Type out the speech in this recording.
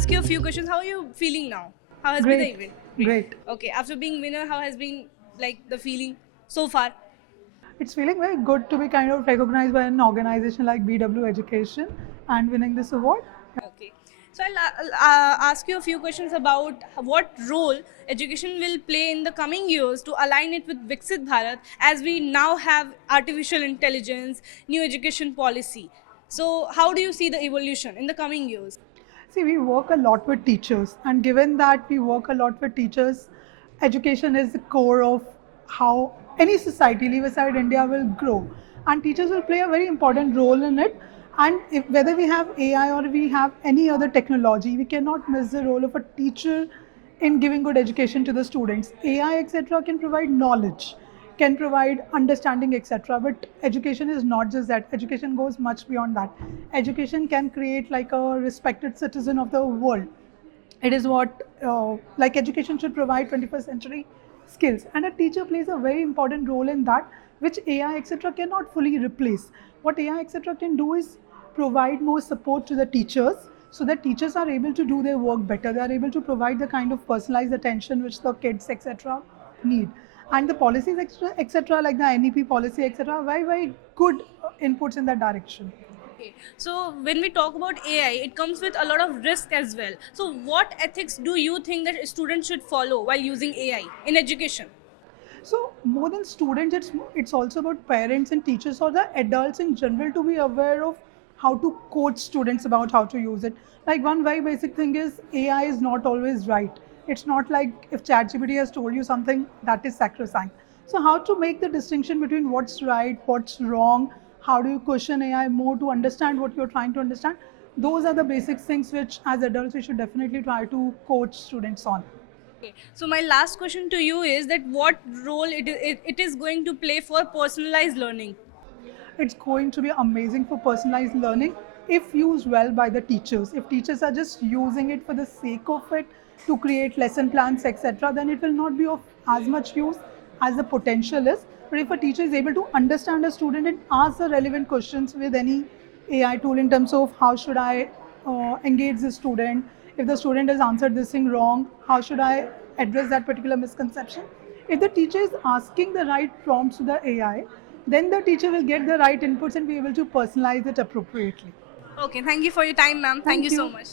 ask you a few questions. How are you feeling now? How has been the Great. event? Great. Okay, after being winner, how has been like the feeling so far? It's feeling very good to be kind of recognized by an organization like BW Education and winning this award. Okay. So I'll ask you a few questions about what role education will play in the coming years to align it with Viksit Bharat, as we now have artificial intelligence, new education policy. So how do you see the evolution in the coming years? See, we work a lot with teachers, and given that we work a lot with teachers, education is the core of how any society, leave aside India, will grow. And teachers will play a very important role in it. And if, whether we have AI or we have any other technology, we cannot miss the role of a teacher in giving good education to the students. AI, etc., can provide knowledge, can provide understanding, etc. But education is not just that. Education goes much beyond that. Education can create like a respected citizen of the world. It is what like education should provide 21st century skills, and a teacher plays a very important role in that, which AI etc. cannot fully replace. What AI etc. can do is provide more support to the teachers, so that teachers are able to do their work better. They are able to provide the kind of personalized attention which the kids etc. need. And the policies etc. like the NEP policy etc. are very good inputs in that direction. Okay. So when we talk about AI, it comes with a lot of risk as well. So what ethics do you think that students should follow while using AI in education? So more than students, it's also about parents and teachers or the adults in general to be aware of how to coach students about how to use it. Like one very basic thing is AI is not always right. It's not like if ChatGPT has told you something that is sacrosanct. So how to make the distinction between what's right, what's wrong, how do you question AI more to understand what you're trying to understand. Those are the basic things which as adults we should definitely try to coach students on. Okay. So my last question to you is that what role it is going to play for personalized learning? It's going to be amazing for personalized learning if used well by the teachers. If teachers are just using it for the sake of it to create lesson plans, etc., then it will not be of as much use as the potential is. But if a teacher is able to understand a student and ask the relevant questions with any AI tool in terms of how should I engage the student, if the student has answered this thing wrong, how should I address that particular misconception? If the teacher is asking the right prompts to the AI, then the teacher will get the right inputs and be able to personalize it appropriately. Okay. Thank you for your time, ma'am. Thank you Thank so you. much.